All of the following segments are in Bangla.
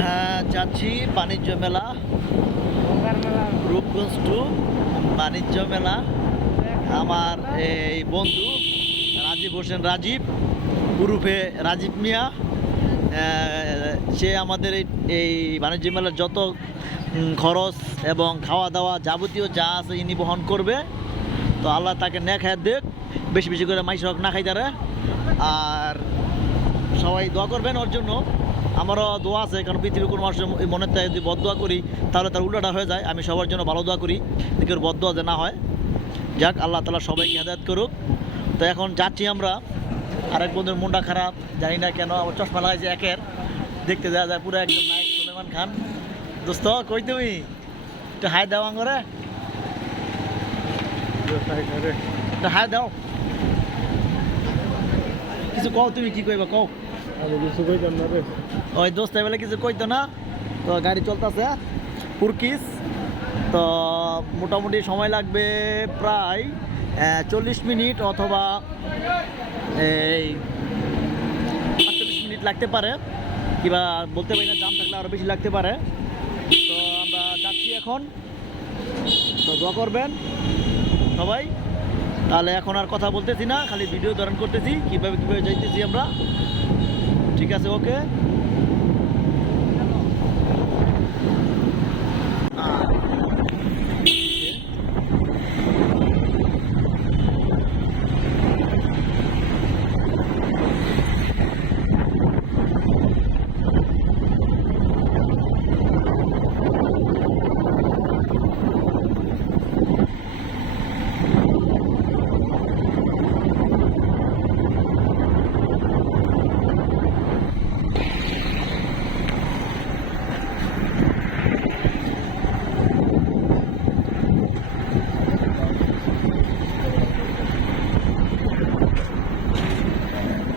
হ্যাঁ, যাচ্ছি বাণিজ্য মেলা, রূপগঞ্জ টু বাণিজ্য মেলা। আমার এই বন্ধু রাজীব হোসেন, রাজীব উরুফে রাজীব মিয়া, সে আমাদের এই বাণিজ্য মেলার যত খরচ এবং খাওয়া দাওয়া যাবতীয় যা আছে ইনি বহন করবে। তো আল্লাহ তাকে নেক হায়াত দেখ, বেশি বেশি করে মাইশ হক না খাই তারা। আর সবাই দোয়া করবেন ওর জন্য। আমারও দোয়া আছে, কারণ পৃথিবীর কোনো মানুষের মনের তাই যদি বদদোয়া করি তাহলে তার উল্টাটা হয়ে যায়। আমি সবার জন্য ভালো দোয়া করি, দেখি ওর বদদোয়া যে না হয়। যাক, আল্লাহ তাআলা সবাইকে হেদায়েত করুক। তো এখন যাচ্ছি আমরা। আরেক বন্ধুর মনটা খারাপ, জানি না কেন, আমার চশমা লাগাইছে একের, দেখতে দেওয়া যায় পুরো একদম নায়ক সুলেমান খান। দোস্ত কই তুমি? একটু হাই দাও আঙ্গরে, একটু হাই দাও। কিছু কও, তুমি কি কইবা কও? আমি কিছু কইতাম না রে। ওই দোস্ত বেলা কিছু কইতো না। তো গাড়ি চলতেছে পুরকিস। তো মোটামুটি সময় লাগবে প্রায় 40 মিনিট অথবা এই 45 মিনিট লাগতে পারে, কিংবা বলতে পারি না, জাম থাকলে আরও বেশি লাগতে পারে। তো আমরা যাচ্ছি এখন, তো দোয়া করবেন সবাই। তাহলে এখন আর কথা বলতেছি না, খালি ভিডিও ধারণ করতেছি কীভাবে কীভাবে যাইতেছি আমরা। ঠিক আছে, ওকে।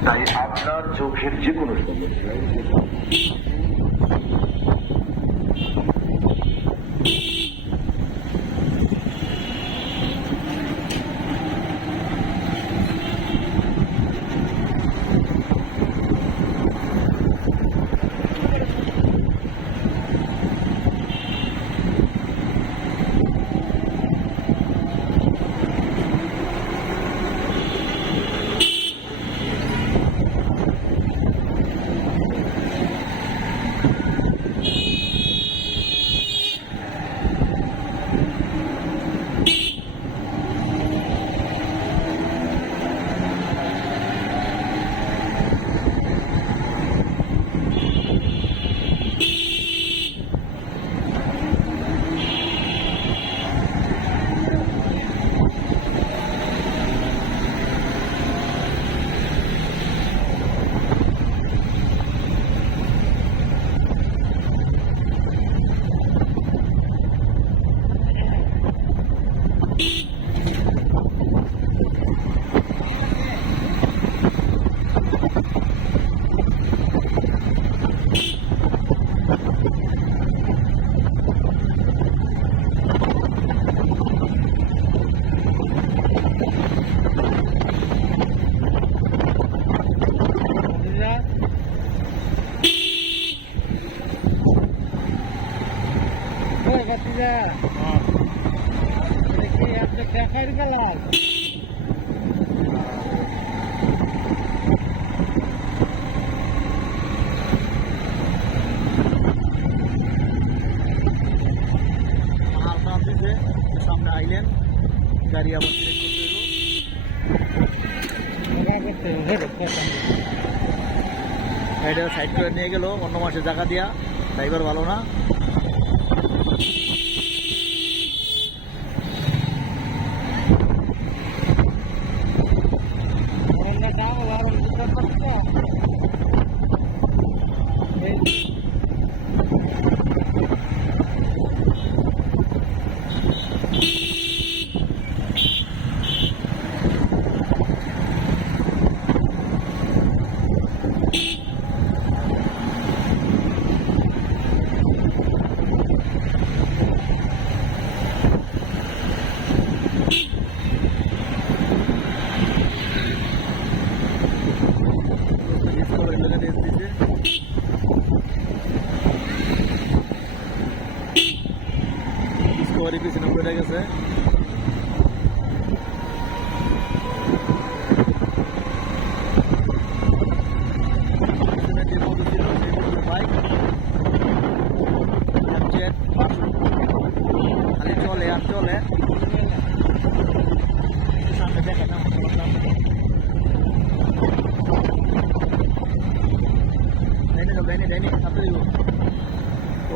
তাই আপনার চোখের যে কোনো সমস্যায় দেখার গেলাম সামনে আইলেন, গাড়ি আবার এটা সাইড করে নিয়ে গেল অন্য মাসে জায়গা দিয়া। ড্রাইভার ভালো না। গেছে। খালি চলে আর চলে। সামনে দেখে না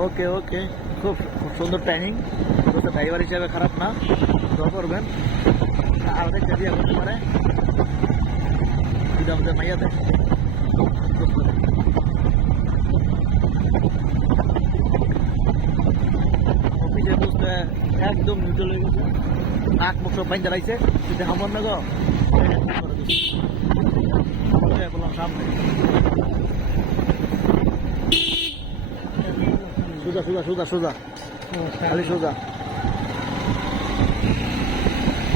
ওকে ওকে, খুব খুব সুন্দর ট্রেনিং। ড্রাইভার হিসাবে খারাপ না, দোয়া করবেন। আর দেখতে দিয়ে করতে পারে যদি আমাদের মাইয়াতে অফিসে বুঝতে একদম নিউট্রাল হয়ে গেছে। নাক মুখ সব বাইন দাঁড়াইছে, যদি আমার না গো বললাম সামনে সোজা সোজা সোজা সোজা, খালি সোজা।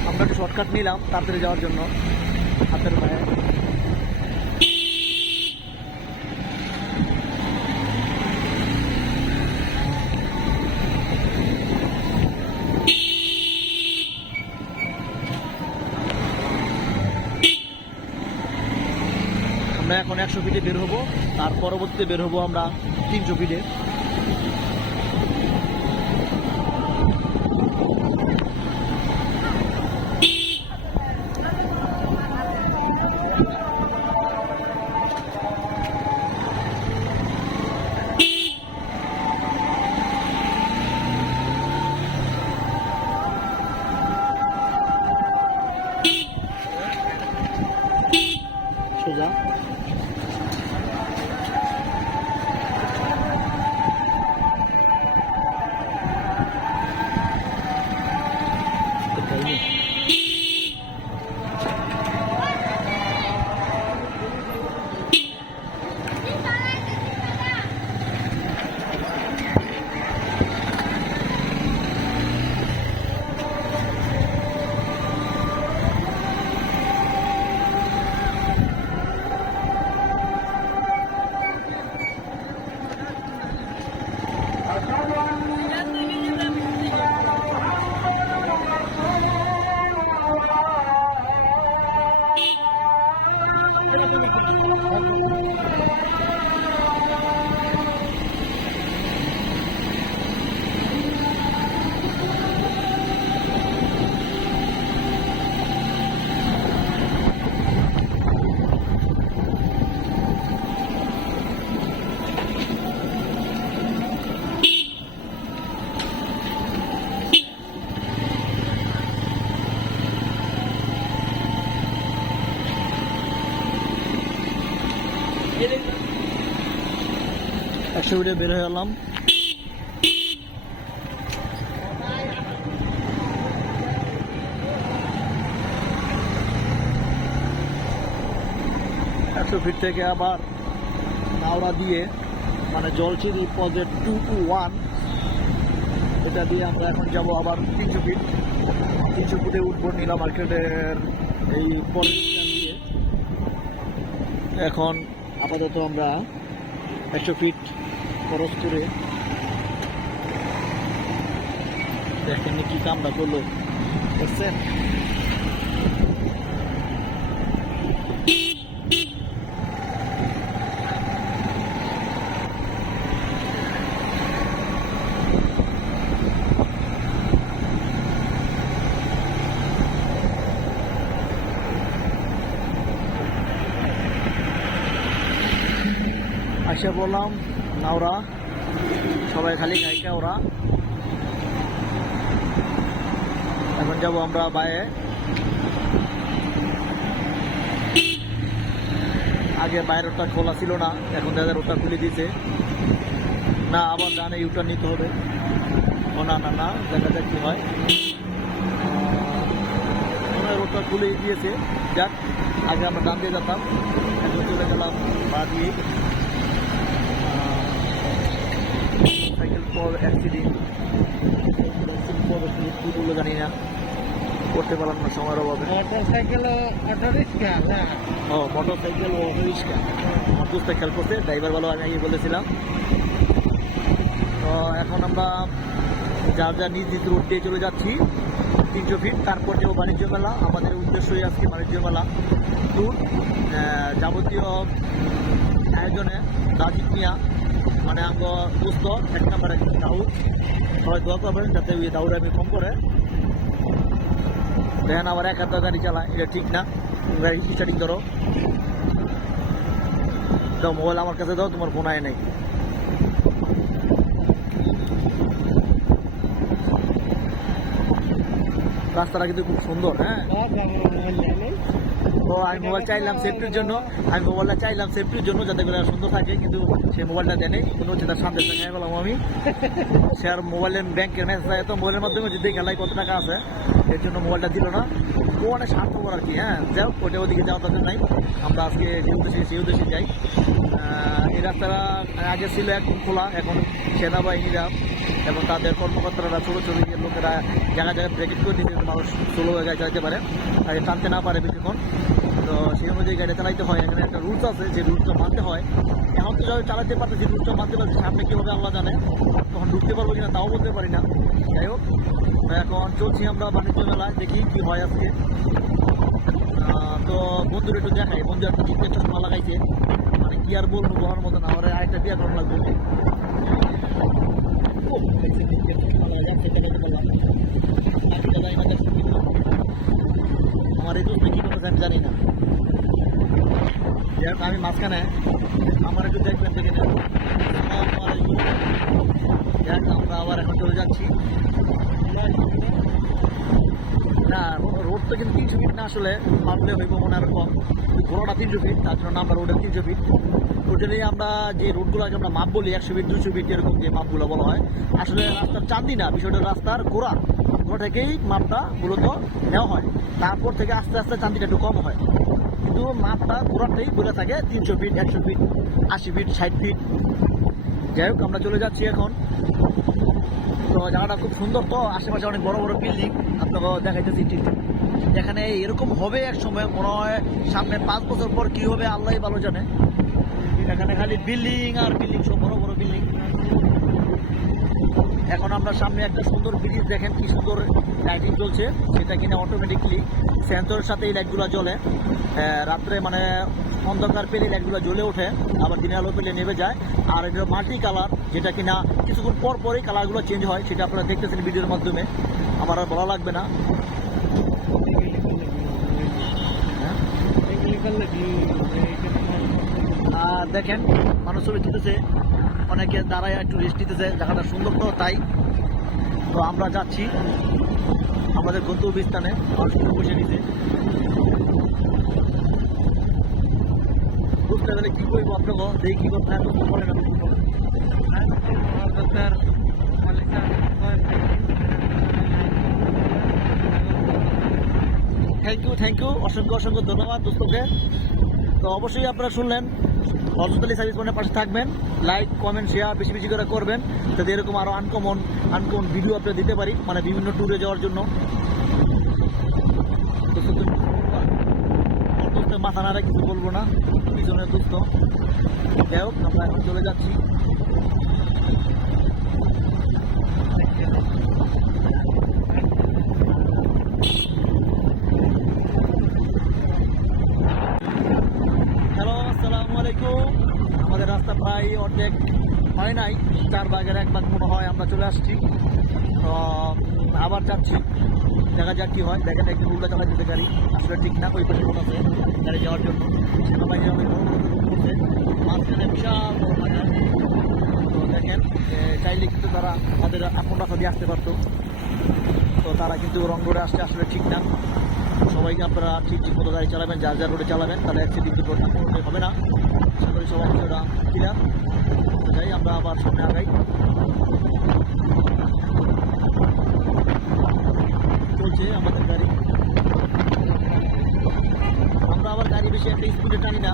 আমরা একটু শর্টকাট নিলাম তাড়াতাড়ি যাওয়ার জন্য হাতের পায়ে। আমরা এখন 100 ফিটে বের হবো, তার পরবর্তীতে বের হবো আমরা 300 ফিটে। সোজা একশো ফিটে বের হয়ে এলাম। একশো ফিট থেকে আবার নাওড়া দিয়ে মানে জলছিরি পজেট 221, এটা দিয়ে আমরা এখন যাব আবার 300 ফিট। 300 ফুটে উঠবো নীলা মার্কেটের এই পলিশ দিয়ে। এখন আপাতত আমরা 100 ফিট খরচ করে দেখেন কি কামটা করলো, বুঝছেন? আইসা বললাম নাওরা, সবাই খালি খাইকা ওরা। এখন যাবো আমরা বাইরে। আগে বাইরের রোডটা খোলা ছিল না, এখন দেখা যায় রোডটা খুলে দিয়েছে। না আবার ডানে ইউটার্ন নিতে হবে। ও না না না, দেখা যাক কি হয়। রোডটা খুলে দিয়েছে, যাক। আগে আমরা ডান দিয়ে যেতাম, এখন চলে গেলাম বা দিয়ে। সাইকেল পর অ্যাক্সিডেন্ট কীগুলো জানি না, করতে পারলাম না সময়ের অভাবে। মোটরসাইকেল অটো রিক্সা, ও মোটর সাইকেল ও অটো রিক্সা আমার দোস্তে খেয়াল করছে, ড্রাইভার ভালো আমি আগে বলেছিলাম। তো এখন আমরা যার যা নিজ নিজ রোড দিয়ে চলে যাচ্ছি 300 ফিট, তারপর যাবো বাণিজ্য মেলা। আমাদের উদ্দেশ্যই আজকে বাণিজ্য মেলা ট্যুর। যাবতীয় আয়োজনে রাজীব মিয়া মানে আঙ্গ দোস্ত 1 নম্বরে দাউদ, সবাই দোয়া করবেন যাতে ওই দাউদ আমি কম করে দেখেন। আবার এক হাতে গাড়ি চালায়, এটা ঠিক না। গাড়ি স্টার্টিং ধরো, দাও মোবাইল আমার কাছে দাও, তোমার ফোন আয় নাই। রাস্তাটা কিন্তু খুব সুন্দর। হ্যাঁ, তো আমি মোবাইল চাইলাম সেফটির জন্য, যাতে করে সুন্দর থাকে, কিন্তু সে মোবাইলটা দেয়নি। কোনো হচ্ছে তার সামনে নিয়ে গেলাম আমি, সে আর মোবাইলের ব্যাংকের মেসেজ তো মোবাইলের মাধ্যমে যদি গেলাই কত টাকা আছে, এর জন্য মোবাইলটা দিল না। ও অনেক স্বার্থপর আর কি। হ্যাঁ, যাও ওটা ওদিকে যাওয়া তাদের নাই, আমরা আজকে যে উদ্দেশ্যে সেই উদ্দেশ্যে যাই। এই রাস্তাটা আগে ছিল একদম খোলা, এখন সেনাবাহিনীরা এবং তাদের কর্মকর্তারা ছোটো ছোটো লোকেরা জায়গায় জায়গায় ব্রেকেট করে দিতে মানুষ স্লো গাড়ি চালাতে পারে, আগে টানতে না পারে বেশিক্ষণ। তো সেই অনুযায়ী গাড়ি চালাইতে হয়। এখানে একটা রুলস আছে, যে রুলসটা মানতে হয়। এখন তো যাই চালাতে পারতেছি, রুলসটা মানতে পারছি, সামনে কী হবে আল্লাহ জানে, তখন ঢুকতে পারবো কিনা তাও বলতে পারি না। যাই হোক, এখন চলছি আমরা বাণিজ্য মেলায়, দেখি কী হয় আজকে। তো বন্ধুরা একটু দেখাই, বন্ধু একটা চিন্তা চশমা লাগাইছে, মানে কি আর বলবো বলার মতো না। আমার আরেকটা বিয়ে করানো লাগবে। আমার এই দোষ কি করতেছে আমি জানি না। যাই হোক, আমি মাঝখানে আমার একটু দেখবেন দেখে নেন। আমরা আবার এখন চলে যাচ্ছি। না, রোড তো কিন্তু 300 ফিট না, আসলে মাপলে হইব মনে আর কম। ঘোড়াটা 300 ফিট, তার জন্য আমরা রোডের 300 ফিট। টোটালি আমরা যে রোডগুলোকে আমরা মাপ বলি 100 ফিট 200 ফিট এরকম যে মাপগুলো বলা হয়, আসলে রাস্তার চাঁদি না, বিষয়টা রাস্তার গোড়া থেকেই মাপটা মূলত নেওয়া হয়। তারপর থেকে আস্তে আস্তে চাঁদিটা একটু কম হয়, কিন্তু মাপটা গোড়াতেই বলে থাকে 300 ফিট 100 ফিট 80 ফিট 60 ফিট। যাই হোক, আমরা চলে যাচ্ছি এখন। তো জায়গাটা খুব সুন্দর, তো আশেপাশে অনেক বড় বড় বিল্ডিং আপনাকে দেখাইতেছি। ঠিক এখানে এরকম হবে এক সময়, মনে হয় সামনে 5 বছর পর কি হবে আল্লাহ ভালো জানে। এখানে খালি বিল্ডিং আর বিল্ডিং, সব বড় বড় বিল্ডিং। এখন আমরা সামনে একটা সুন্দর ব্রিজ, দেখেন কি সুন্দর লাইটিং চলছে, সেটা কিনা অটোমেটিকলি সেন্সরের সাথে এই লাইটগুলো জ্বলে। রাত্রে মানে অন্ধকার পেলে লাইটগুলো জ্বলে ওঠে, আবার দিনের আলো পেলে নেমে যায়। আর এটা মাল্টি কালার, যেটা কিনা কিছুক্ষণ পর পরই কালারগুলো চেঞ্জ হয়, সেটা আপনারা দেখতেছেন ভিডিওর মাধ্যমে, আমার আর বলা লাগবে না। আর দেখেন মানুষ ছবি তুলতেছে, অনেকে দাঁড়ায় একটু রেস্ট নিতেছে, জায়গাটা সুন্দর তো তাই। তো আমরা যাচ্ছি আমাদের গন্তব্যস্থানে, মানুষ বসে নিতে। বুঝতে গেলে কী করবো আপনাকে, দেখি কী করতে বলে না। থ্যাংক ইউ, অসংখ্য ধন্যবাদ দোস্তকে। তো অবশ্যই আপনারা শুনলেন, হযরত আলী সার্ভিস পয়েন্টের পাশে থাকবেন, লাইক কমেন্ট শেয়ার বেশি বেশি করে করবেন, যাতে এরকম আরও আনকমন ভিডিও আপনারা দিতে পারি, মানে বিভিন্ন ট্যুরে যাওয়ার জন্য। দোস্তের মাথা নাড়া কিছু বলবো না, পিছনের দোস্ত। যাই হোক, আমরা এখন চলে যাচ্ছি। আমাদের রাস্তা প্রায় অর্ধেক হয় নাই, 4 ভাগের 1 ভাগ মনে হয় আমরা চলে আসছি। তো আবার যাচ্ছি, দেখা যাক কি হয়। দেখেন একদিন উল্টা চালা যেতে গাড়ি, আসলে ঠিক না। ওই পাশে রোড আছে গাড়ি যাওয়ার জন্য, সেনাবাহিনী অনেক বড় বড় রোড করছে, মাঝখানে বিশাল বড় বাজার। তো দেখেন, চাইলে কিন্তু তারা তাদের আপন রাস্তা দিয়ে আসতে পারতো, তো তারা কিন্তু রং রোডে আসতে আসলে ঠিক না। সবাইকে আপনারা ঠিক মতো গাড়ি চালাবেন, যার যার রোডে চালাবেন, তাহলে অ্যাক্সিডেন্ট কিন্তু হবে না। আশা করি সবাই ওরা ক্লিয়ার। যাই আমরা আবার সামনে আগাই। চলছে আমাদের গাড়ি, আমরা আবার গাড়ি বেশি একটা স্পিডে টানি না।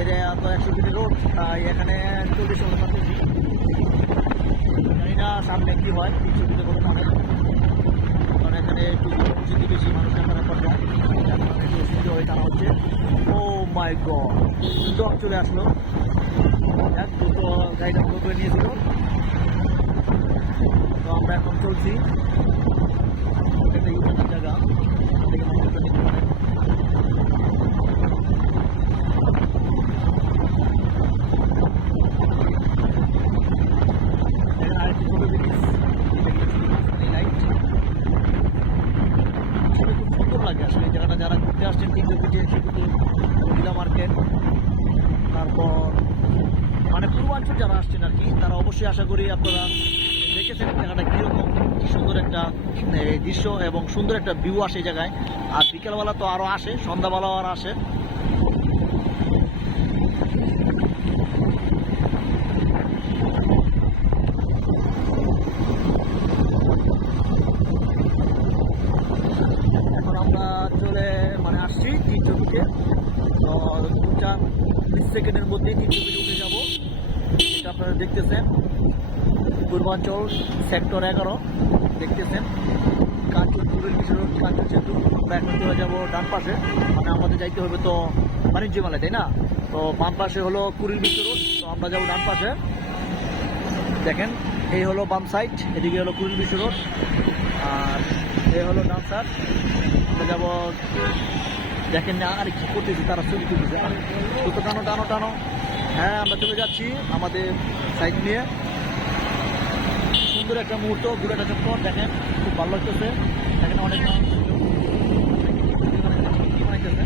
এটা তো 100 ফিটের রোড, তাই এখানে 40 টানতেছি। জানি না সামনে কি হয়, 300 ফিটে কোনো টানে, কারণ এখানে একটু উপস্থিতি বেশি, মানুষ এখানে পড়ে যায়, একটু অসুবিধা হয়ে টানা হচ্ছে। ও মাই গড, ডগ চলে আসলো, এক দুটো গাড়িটা করে নিয়েছিল। তো আমরা এখন চলছি একটা ইউটিউবের জায়গা এখান থেকে মাইশাকটা নিতে পারেন। এখানে আরেকটি ছোট ব্রিজ, লাইট খুব সুন্দর লাগে আসলে এই জায়গাটা। যারা ঘুরতে আসছেন তিনটে পিঠে সেগুলো মহিলা মার্কেট, তারপর মানে পূর্বাঞ্চল যারা আসছেন আর কি, তারা অবশ্যই আশা করি আপনারা দেখেছেন এই জায়গাটা কীরকম, কি সুন্দর একটা দৃশ্য এবং সুন্দর একটা ভিউ আসে এই জায়গায়। আর বিকেলবেলা তো আরও আসে, সন্ধ্যাবেলাও আর আসে। এখন আমরা চলে মানে আসছি তিনশো ফিটে। তো 2-3 সেকেন্ডের মধ্যেই 300 ফিটে উঠে যাবো। এটা আপনারা দেখতেছেন পূর্বাঞ্চল সেক্টর 11 দেখতেছেন, কাঞ্চন কুড়িল বিশ্ব রোড, কাঞ্চন সেতু। আমরা এখন চলে যাবো ডান পাশে, মানে আমাদের যাইতে হবে তো বাণিজ্য মেলায়, তাই না? তো বাম পাশে হলো কুড়িল বিশ্ব রোড, তো আমরা যাবো ডান পাশে। দেখেন এই হলো বাম সাইড, এদিকে হলো কুড়িল বিশ্ব রোড, আর এই হলো ডান সাইড। আমরা যাবো, দেখেন না আর কি করতেছি, তারা ছবি তুলতেছে, দুটো টানো টানো টানো। হ্যাঁ, আমরা চলে যাচ্ছি আমাদের সাইড নিয়ে। সুন্দর একটা মুহূর্ত, ঘুরেটা চক্কর দেখেন, খুব ভালো লাগতেছে। দেখেন অনেক মানুষ বানাইতেছে।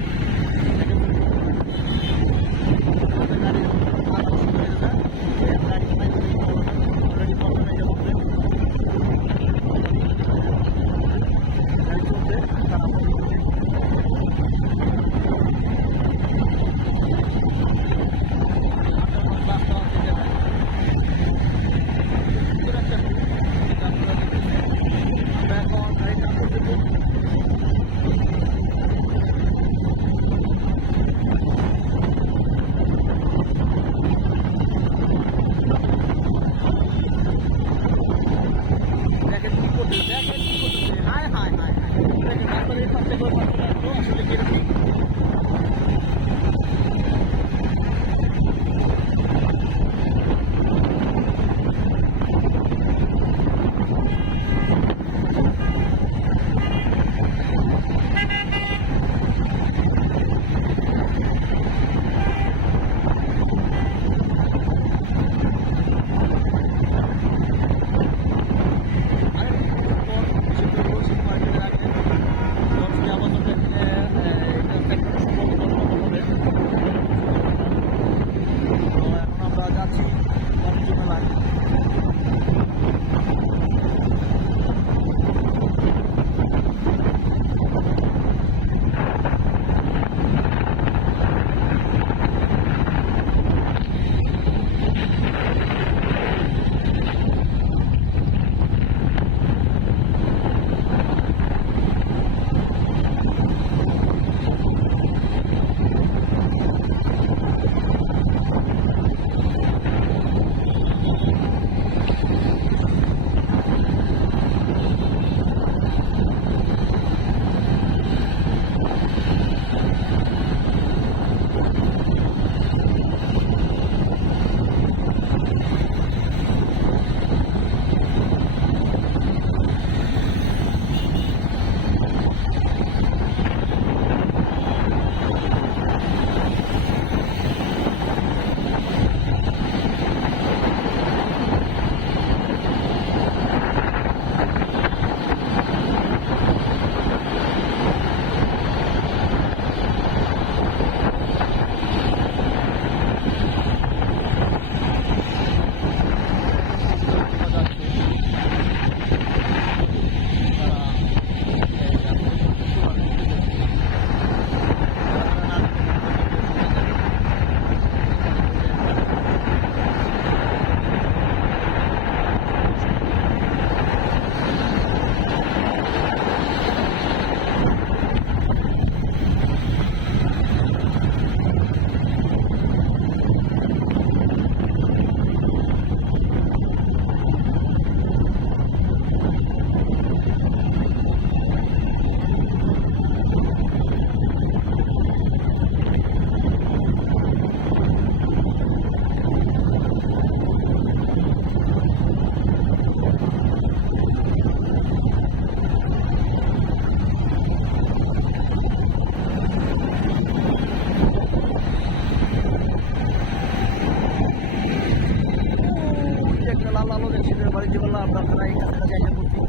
লাল আলো দেখছি বাড়িতে বললাম আমরা প্রায় কাছাকাছি এসে পড়ছি।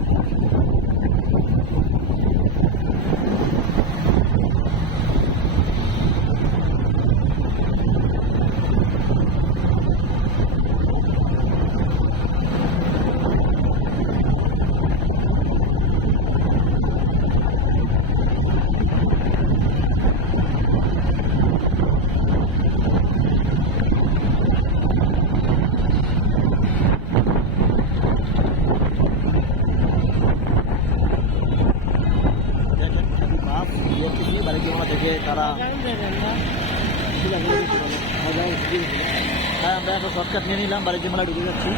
বাড়িতে থেকে তারা হ্যাঁ আমরা এখন শর্টকাট নিয়ে নিলাম বাড়িতে মেলা ঢুকে যাচ্ছি।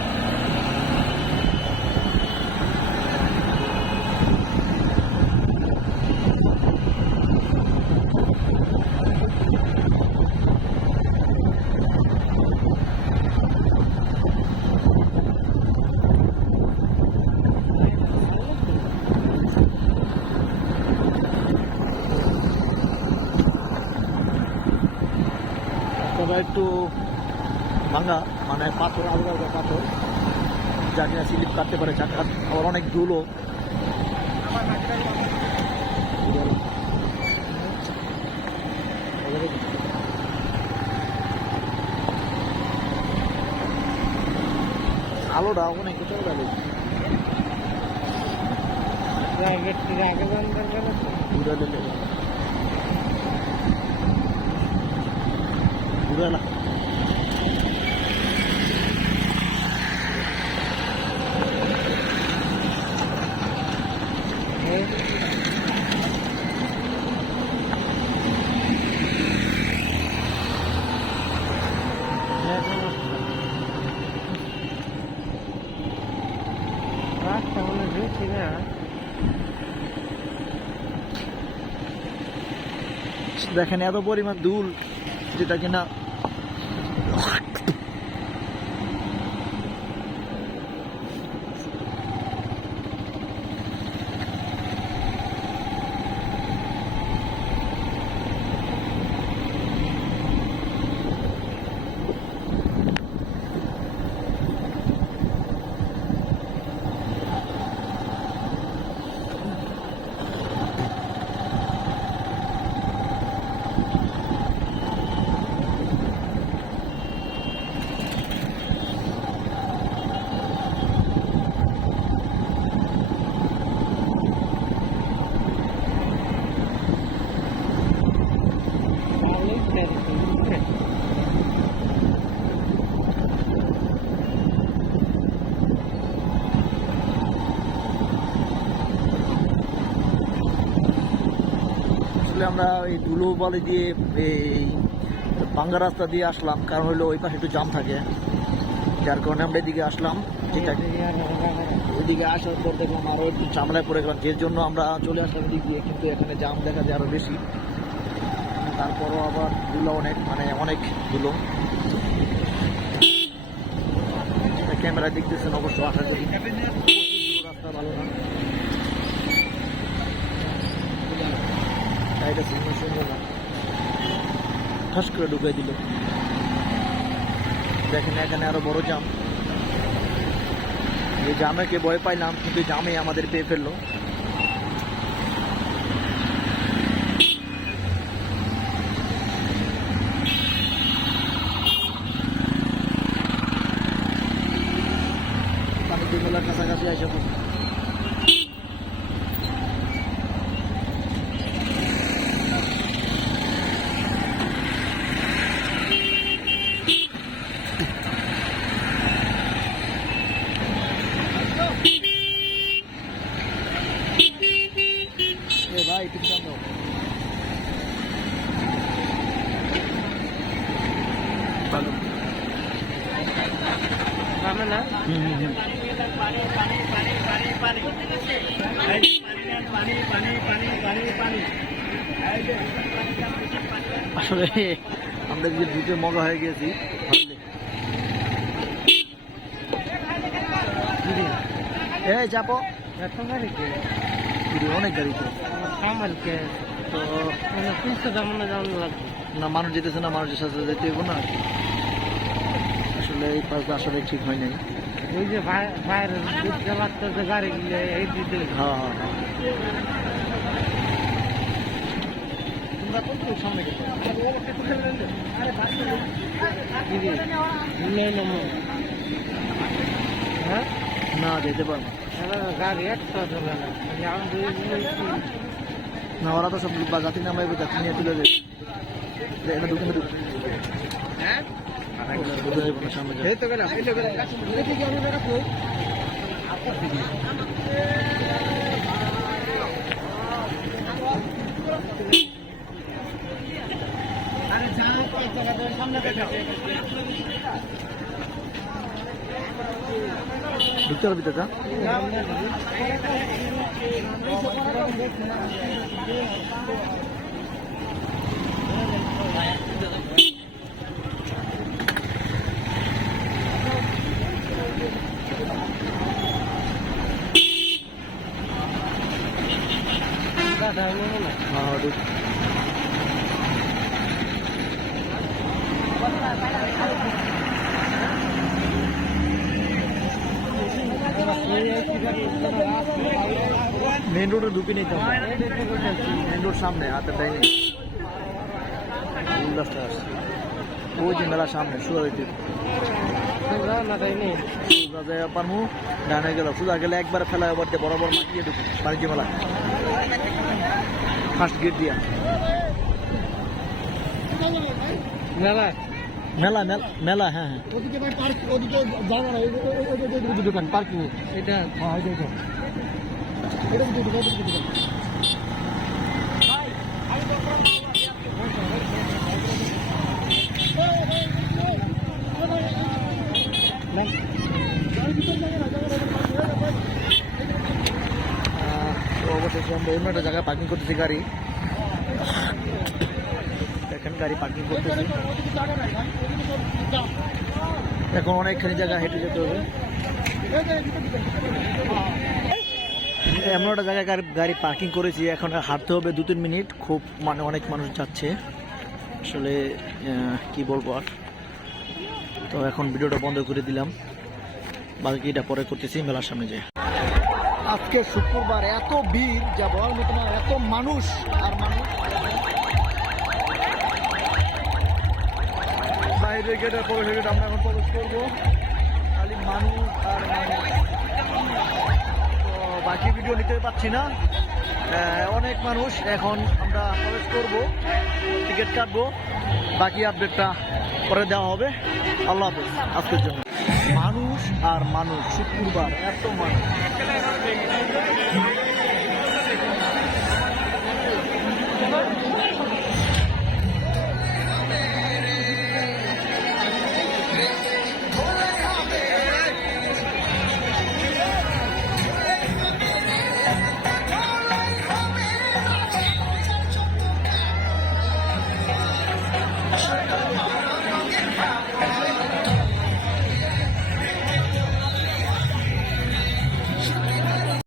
তবে একটু ভাঙা মানে পাথর আলগা আলগা পাথর যা কিনা স্লিপ কাটতে পারে চাকা, আবার অনেক ধুলো। আলোটা অনেক কোথাও গেল ঘুরে দেখেন এত পরিমাণ ধুল যেটা কিনা আমরা এই ধুলো বালি দিয়ে এই ভাঙ্গা রাস্তা দিয়ে আসলাম, কারণ হলো ওই পাশে একটু জাম থাকে, যার কারণে আমরা এদিকে আসলাম। ঠিক আছে, ওইদিকে আসার পর দেখলাম আরও একটু ঝামেলায় পড়ে গেলাম, যে জন্য আমরা চলে আসলাম এদিক দিয়ে। কিন্তু এখানে জাম দেখা যায় আরও বেশি, তারপরও আবার ধুলো অনেক, মানে অনেক ধুলো। ক্যামেরা দেখতেছেন অবশ্য, আশা করি রাস্তা ভালো না। এটা সুন্দর না, ঠাস করে ঢুকিয়ে দিল। দেখেন এখানে আরো বড় জাম, এই জামে কে ভয় পাইলাম, কিন্তু জামে আমাদের পেয়ে ফেললো। পানি দুবেলার কাছাকাছি আসে ভাই, কিছু দাও ভালো না আসলে আমরা যে ঢুকে মজা হয়ে গেছি। এই চাপো, অনেক গাড়ি তো না, মানুষ যেতেছে না, মানুষের সাথে যেতে হইব না। আসলে এই পাশটা আসলে ঠিক হয় নাই। ওই যে ফায়ার চালাচ্ছে গাড়ি এই দিতে হ্যাঁ হ্যাঁ হ্যাঁ তোমরা কোন সামনে গেছো হ্যাঁ না যেতে পারবো গাড়ি একটা চলে না ওরা তো সব জাতি নামাইবে জাতি নিয়ে তুলে দেবে এটা দোকানে ঢুক হ্যাঁ বোঝা যাবে না সামনে এই তো গেলাম এই তো গেলাম আরে যাও সামনে ঢুকতে পারবি তো হ্যাঁ ঢুক মেন রোডে ঢুকে নিতে হবে মেন রোড সামনে হাতের টাইমে রাস্তা আসছে ওই যে মেলা সামনে শুরু হইতে পারমু ডানে গেল সোজা গেলে একবার ফেলা ওবার দিয়ে বরাবর মাটিয়ে ঢুকি বাণিজ্য মেলা ফার্স্ট গেট দিয়া মেলা মেলা মেলা মেলা হ্যাঁ হ্যাঁ ওদিকে ভাই পার্ক ওদিকে যাবো না ওই দোকান পার্কিং এটা হ্যাঁ এটা এটা দোকান অবশেষে আমরা অন্য একটা জায়গায় পার্কিং করতেছি গাড়ি এখানে গাড়ি পার্কিং করতেছি এখন অনেকখানি জায়গা হেঁটে যেতে হবে এমন একটা জায়গায় গাড়ি পার্কিং করেছি এখন হাঁটতে হবে 2-3 মিনিট খুব মানে অনেক মানুষ যাচ্ছে আসলে কি বলবো আর তো এখন ভিডিওটা বন্ধ করে দিলাম বাকিটা পরে করতেছি মেলার সামনে যে আজকে শুক্রবার এত ভিড় যা বলার মতো না এত মানুষ আর মানুষ বাইরে গেটের প্রবেশ গেট আমরা এখন প্রবেশ করবো খালি মানুষ আর মানুষ তো বাকি ভিডিও নিতে পারছি না অনেক মানুষ এখন আমরা প্রবেশ করবো টিকিট কাটবো বাকি আপডেটটা পরে দেওয়া হবে আল্লাহ হাফেজ আজকের জন্য মানুষ আর মানুষ শুক্রবার এত মানুষ